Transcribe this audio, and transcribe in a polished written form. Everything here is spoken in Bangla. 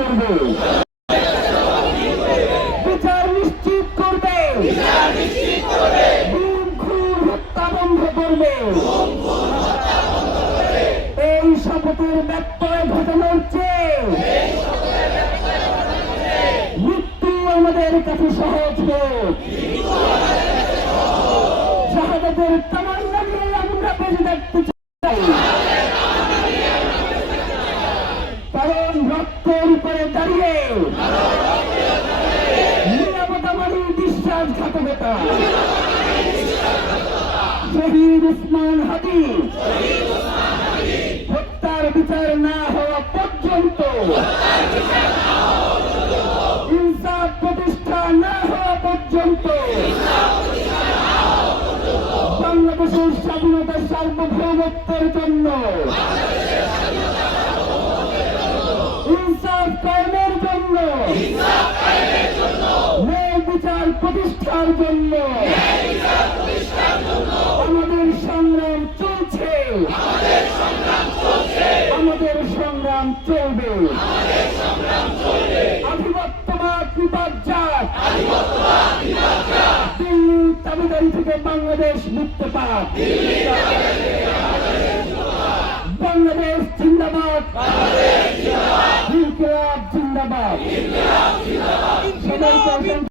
করবে, বিচার নিশ্চিত করবে, গুম খুন হত্যা বন্ধ করবে। এই শপথের ব্যত্যয় ঘটানোর চেয়ে মৃত্যু আমাদের কাছে সহজ হোক। শাহাদাতের তামান্না নিয়ে আমরা বেঁচে থাকতে চাই, কারণ রক্তের উপরে দাঁড়িয়ে নিরাপত্তা মানে বিশ্বাসঘাতকতা। শহীদ ওসমান হাদি হত্যার বিচার না হওয়া পর্যন্ত, ইনসাফ প্রতিষ্ঠা না হওয়া পর্যন্ত বাংলাদেশের স্বাধীনতা সার্বভৌমত্বের জন্য, ইনসাফ কায়েমের জন্য, ন্যায় বিচার প্রতিষ্ঠার জন্য আমাদের সংগ্রাম চলছে, আমাদের সংগ্রাম চলবে। আধিপত্যবাদ বিপর্যয়, দিল্লির দাবিদারি থেকে বাংলাদেশ মুক্ত পাক। বাংলাদেশ জিন্দাবাদ, ইনকিলাব জিন্দাবাদ।